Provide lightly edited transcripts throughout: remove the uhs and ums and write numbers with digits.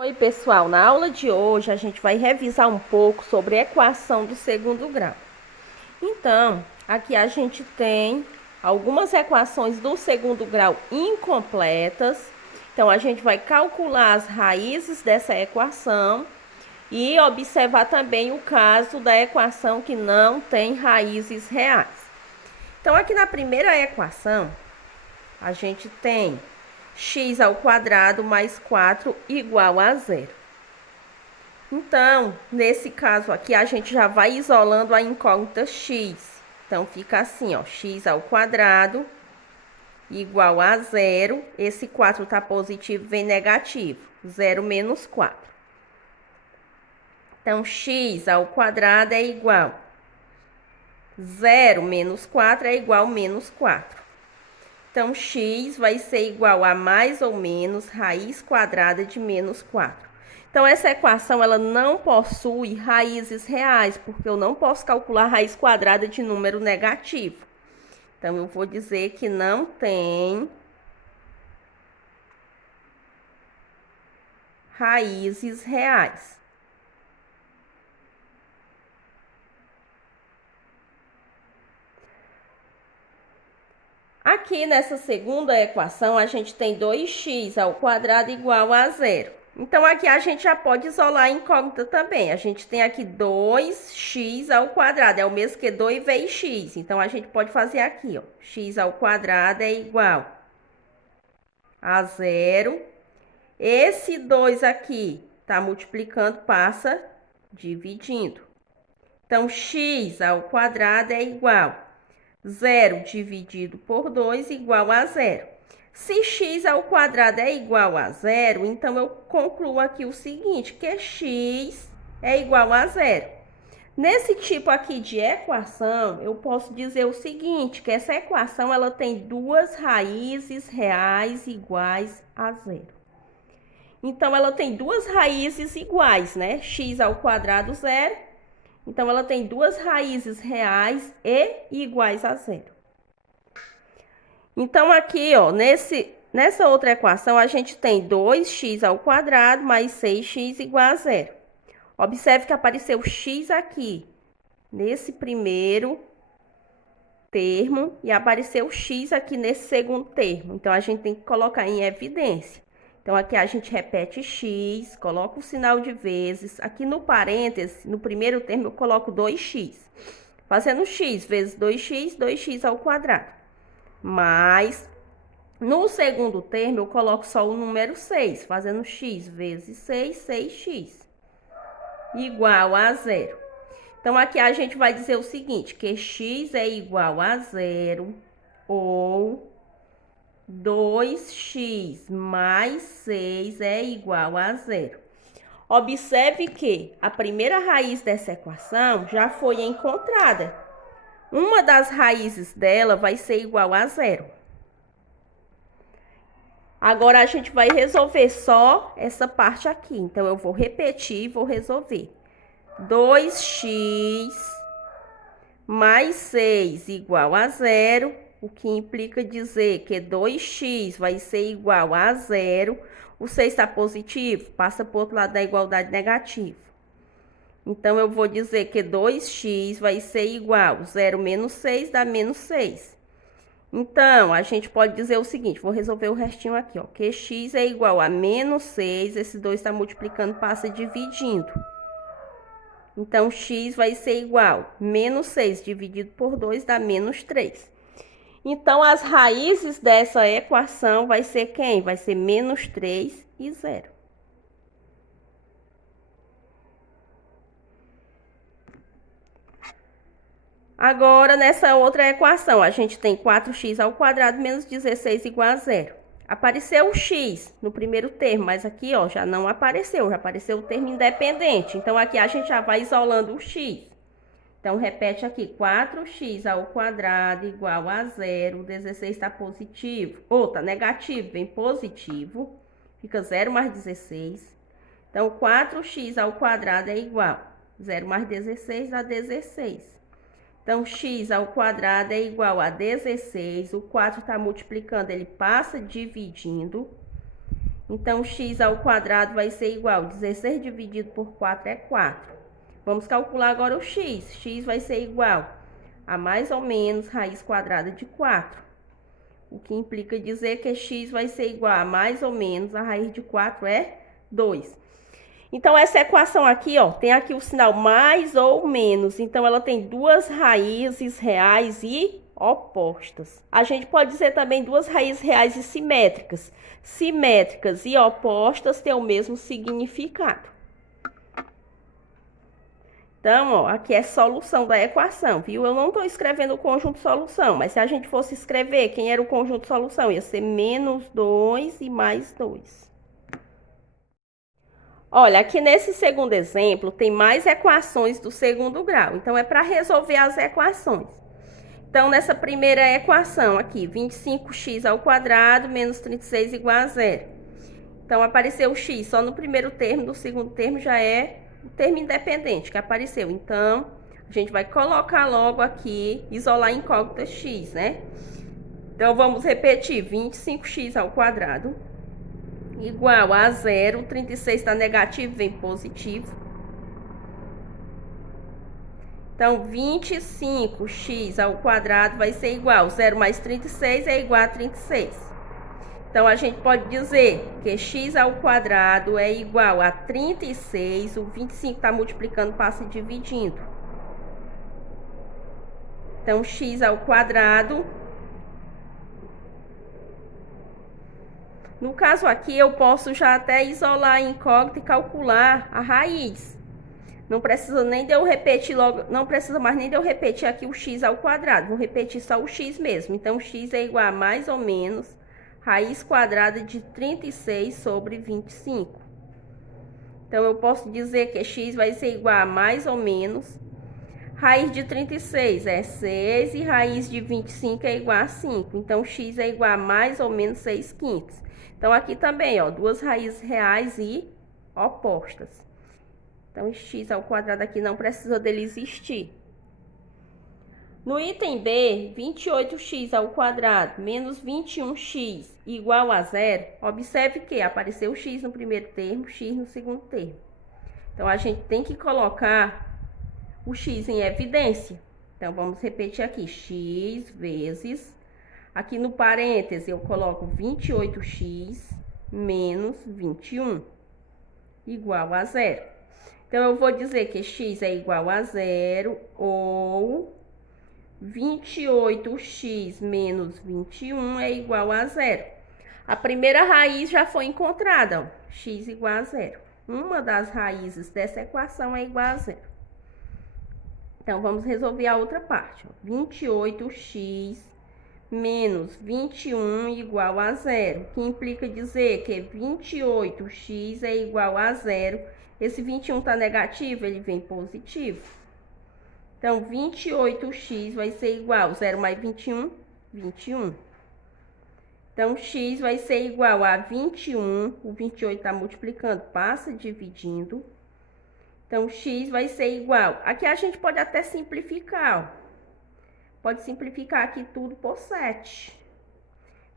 Oi, pessoal, na aula de hoje a gente vai revisar um pouco sobre a equação do segundo grau. Então, aqui a gente tem algumas equações do segundo grau incompletas. Então, a gente vai calcular as raízes dessa equação e observar também o caso da equação que não tem raízes reais. Então, aqui na primeira equação, a gente tem x ao quadrado mais 4 igual a zero. Então, nesse caso aqui, a gente já vai isolando a incógnita x. Então, fica assim, ó, x ao quadrado igual a zero. Esse 4 tá positivo, vem negativo. 0 menos 4. Então, x ao quadrado é igual. 0 menos 4 é igual a menos 4. Então, x vai ser igual a mais ou menos raiz quadrada de menos 4. Então, essa equação ela não possui raízes reais, porque eu não posso calcular raiz quadrada de número negativo. Então, eu vou dizer que não tem raízes reais. Aqui nessa segunda equação, a gente tem 2x ao quadrado igual a zero. Então, aqui a gente já pode isolar a incógnita também. A gente tem aqui 2x ao quadrado, é o mesmo que 2 vezes x. Então, a gente pode fazer aqui, ó. X ao quadrado é igual a zero. Esse 2 aqui tá multiplicando, passa dividindo. Então, x ao quadrado é igual a 0 dividido por 2 igual a zero. Se x ao quadrado é igual a zero, então eu concluo aqui o seguinte, que x é igual a zero. Nesse tipo aqui de equação, eu posso dizer o seguinte, que essa equação ela tem duas raízes reais iguais a zero. Então, ela tem duas raízes iguais, né? X ao quadrado, zero. Então, ela tem duas raízes reais e iguais a zero. Então, aqui, ó, nessa outra equação, a gente tem 2x ao quadrado mais 6x igual a zero. Observe que apareceu x aqui, nesse primeiro termo, e apareceu x aqui nesse segundo termo. Então, a gente tem que colocar em evidência. Então, aqui a gente repete x, coloca o sinal de vezes. Aqui no parêntese, no primeiro termo, eu coloco 2x. Fazendo x vezes 2x, 2x ao quadrado. Mas, no segundo termo, eu coloco só o número 6. Fazendo x vezes 6, 6x. Igual a zero. Então, aqui a gente vai dizer o seguinte, que x é igual a zero ou 2x mais 6 é igual a zero. Observe que a primeira raiz dessa equação já foi encontrada. Uma das raízes dela vai ser igual a zero. Agora, a gente vai resolver só essa parte aqui. Então, eu vou repetir e vou resolver. 2x mais 6 igual a zero. O que implica dizer que 2x vai ser igual a zero. O 6 está positivo, passa para o outro lado da igualdade negativo. Então, eu vou dizer que 2x vai ser igual, 0 menos 6 dá menos 6. Então, a gente pode dizer o seguinte, vou resolver o restinho aqui, ó. Que x é igual a menos 6, esse 2 está multiplicando, passa dividindo. Então, x vai ser igual, menos 6 dividido por 2 dá menos 3. Então, as raízes dessa equação vai ser quem? Vai ser menos 3 e 0. Agora, nessa outra equação, a gente tem 4x ao quadrado menos 16 igual a 0. Apareceu o x no primeiro termo, mas aqui, ó, já não apareceu, já apareceu o termo independente. Então, aqui a gente já vai isolando o x. Então, repete aqui, 4x ao quadrado igual a 0, 16 está positivo, ou está negativo, vem positivo, fica 0 mais 16. Então, 4x ao quadrado é igual, 0 mais 16 dá 16. Então, x ao quadrado é igual a 16, o 4 está multiplicando, ele passa dividindo. Então, x ao quadrado vai ser igual, 16 dividido por 4 é 4. Vamos calcular agora o x. X vai ser igual a mais ou menos raiz quadrada de 4. O que implica dizer que x vai ser igual a mais ou menos a raiz de 4 é 2. Então, essa equação aqui, ó, tem aqui o sinal mais ou menos. Então, ela tem duas raízes reais e opostas. A gente pode dizer também duas raízes reais e simétricas. Simétricas e opostas têm o mesmo significado. Então, ó, aqui é solução da equação, viu? Eu não estou escrevendo o conjunto solução, mas se a gente fosse escrever quem era o conjunto solução, ia ser menos 2 e mais 2. Olha, aqui nesse segundo exemplo, tem mais equações do segundo grau. Então, é para resolver as equações. Então, nessa primeira equação aqui, 25x ao quadrado menos 36 igual a 0. Então, apareceu o x só no primeiro termo, no segundo termo já é o termo independente que apareceu. Então, a gente vai colocar logo aqui, isolar a incógnita x, né? Então, vamos repetir, 25x ao quadrado igual a 0, 36 está negativo, vem positivo. Então, 25x ao quadrado vai ser igual, 0 mais 36 é igual a 36. Então, a gente pode dizer que x ao quadrado é igual a 36, o 25 está multiplicando, passa dividindo. Então, x ao quadrado. No caso aqui, eu posso já até isolar a incógnita e calcular a raiz. Não precisa nem de eu repetir logo, não precisa mais nem de eu repetir aqui o x ao quadrado. Vou repetir só o x mesmo. Então, x é igual a mais ou menos raiz quadrada de 36 sobre 25. Então, eu posso dizer que x vai ser igual a mais ou menos raiz de 36 é 6 e raiz de 25 é igual a 5. Então, x é igual a mais ou menos 6 quintos. Então, aqui também, ó, duas raízes reais e opostas. Então, x ao quadrado aqui não precisa dele existir. No item B, 28x ao quadrado menos 21x igual a 0. Observe que apareceu x no primeiro termo, x no segundo termo. Então, a gente tem que colocar o x em evidência. Então, vamos repetir aqui, x vezes, aqui no parêntese eu coloco 28x menos 21 igual a 0. Então, eu vou dizer que x é igual a 0 ou 28x menos 21 é igual a 0. A primeira raiz já foi encontrada, ó, x igual a 0. Uma das raízes dessa equação é igual a 0. Então, vamos resolver a outra parte. 28x menos 21 igual a 0, que implica dizer que 28x é igual a 0. Esse 21 está negativo, ele vem positivo. Então, 28x vai ser igual a 0 mais 21, 21. Então, x vai ser igual a 21, o 28 está multiplicando, passa dividindo. Então, x vai ser igual. Aqui a gente pode até simplificar, ó. Pode simplificar aqui tudo por 7.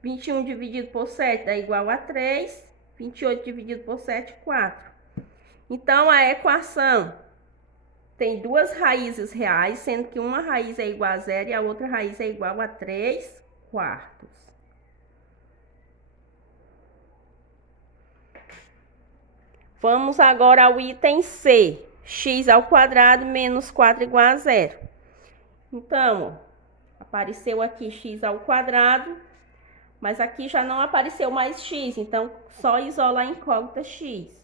21 dividido por 7 dá igual a 3. 28 dividido por 7, 4. Então, a equação tem duas raízes reais, sendo que uma raiz é igual a 0 e a outra raiz é igual a 3 quartos. Vamos agora ao item C. X ao quadrado menos 4 igual a 0. Então, ó, apareceu aqui x ao quadrado, mas aqui já não apareceu mais x, então só isola a incógnita x.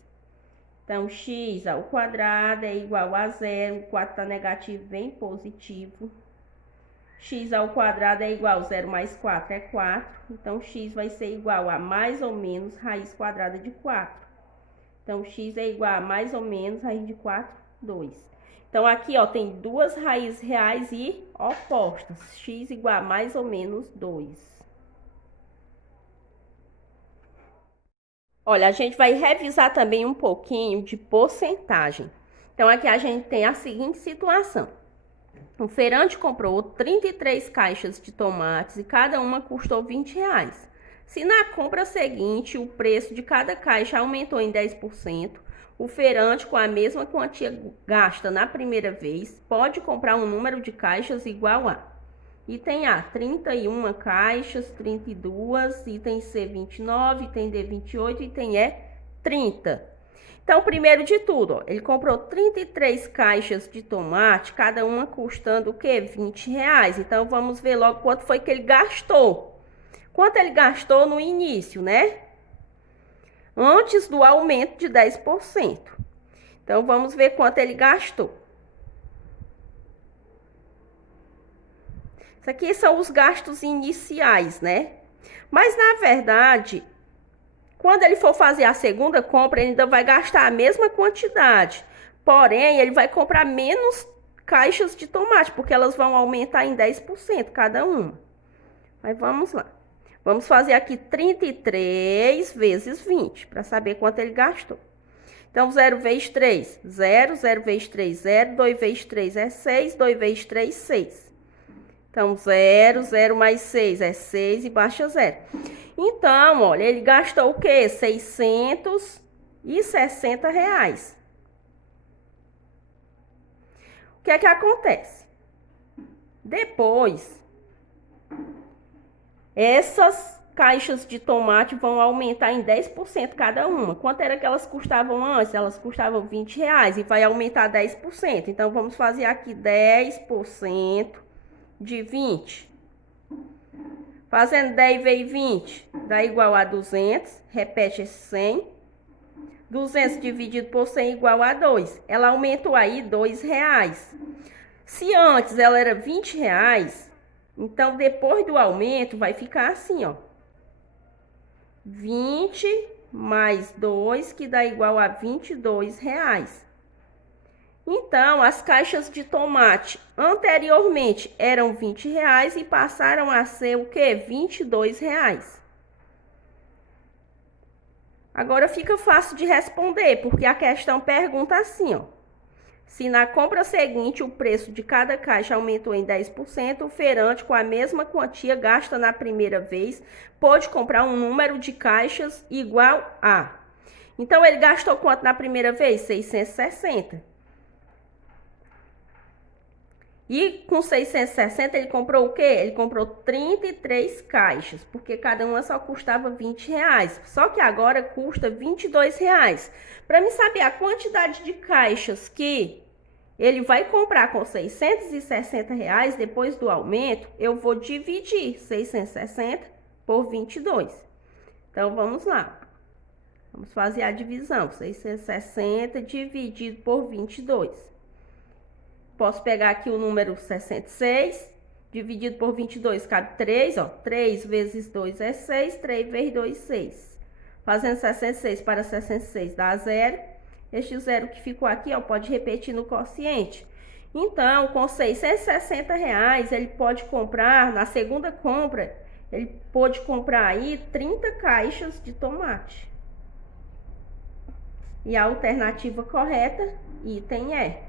Então, x ao quadrado é igual a 0, o 4 está negativo, vem positivo. X ao quadrado é igual a 0 mais 4 é 4, então x vai ser igual a mais ou menos raiz quadrada de 4. Então, x é igual a mais ou menos raiz de 4, 2. Então, aqui, ó, tem duas raízes reais e opostas. X igual a mais ou menos 2. Olha, a gente vai revisar também um pouquinho de porcentagem. Então, aqui a gente tem a seguinte situação. O feirante comprou 33 caixas de tomates e cada uma custou R$20. Se na compra seguinte o preço de cada caixa aumentou em 10%, o feirante, com a mesma quantia gasta na primeira vez, pode comprar um número de caixas igual a item A, 31 caixas, 32, item C, 29, item D, 28, item E, 30. Então, primeiro de tudo, ó, ele comprou 33 caixas de tomate, cada uma custando o quê? R$20. Então, vamos ver logo quanto foi que ele gastou. Quanto ele gastou no início, né? Antes do aumento de 10%. Então, vamos ver quanto ele gastou. Isso aqui são os gastos iniciais, né? Mas, na verdade, quando ele for fazer a segunda compra, ele ainda vai gastar a mesma quantidade. Porém, ele vai comprar menos caixas de tomate, porque elas vão aumentar em 10% cada uma. Mas vamos lá. Vamos fazer aqui 33 vezes 20, para saber quanto ele gastou. Então, 0 vezes 3, 0. 0 vezes 3, 0. 2 vezes 3 é 6. 2 vezes 3, 6. Então, 0, 0 mais 6 é 6 e baixa 0. Então, olha, ele gastou o quê? R$660. O que é que acontece? Depois, essas caixas de tomate vão aumentar em 10% cada uma. Quanto era que elas custavam antes? Elas custavam R$20 e vai aumentar 10%. Então, vamos fazer aqui 10% de 20. Fazendo 10 vezes 20 dá igual a 200. Repete esse 100. 200 dividido por 100 igual a 2. Ela aumentou aí R$2. Se antes ela era R$20, então depois do aumento vai ficar assim, ó. 20 mais 2, que dá igual a R$22. Então, as caixas de tomate anteriormente eram R$20 e passaram a ser o quê? R$22. Agora fica fácil de responder, porque a questão pergunta assim, ó. Se na compra seguinte o preço de cada caixa aumentou em 10%, o feirante, com a mesma quantia gasta na primeira vez, pode comprar um número de caixas igual a. Então, ele gastou quanto na primeira vez? 660. E com 660 ele comprou o quê? Ele comprou 33 caixas, porque cada uma só custava R$20. Só que agora custa R$22. Para mim saber a quantidade de caixas que ele vai comprar com R$660 depois do aumento, eu vou dividir 660 por 22. Então, vamos lá. Vamos fazer a divisão. 660 dividido por 22. Posso pegar aqui o número 66, dividido por 22, cabe 3, ó. 3 vezes 2 é 6, 3 vezes 2, 6. Fazendo 66 para 66 dá 0. Este 0 que ficou aqui, ó, pode repetir no quociente. Então, com R$660, ele pode comprar, na segunda compra, ele pode comprar aí 30 caixas de tomate. E a alternativa correta, item E.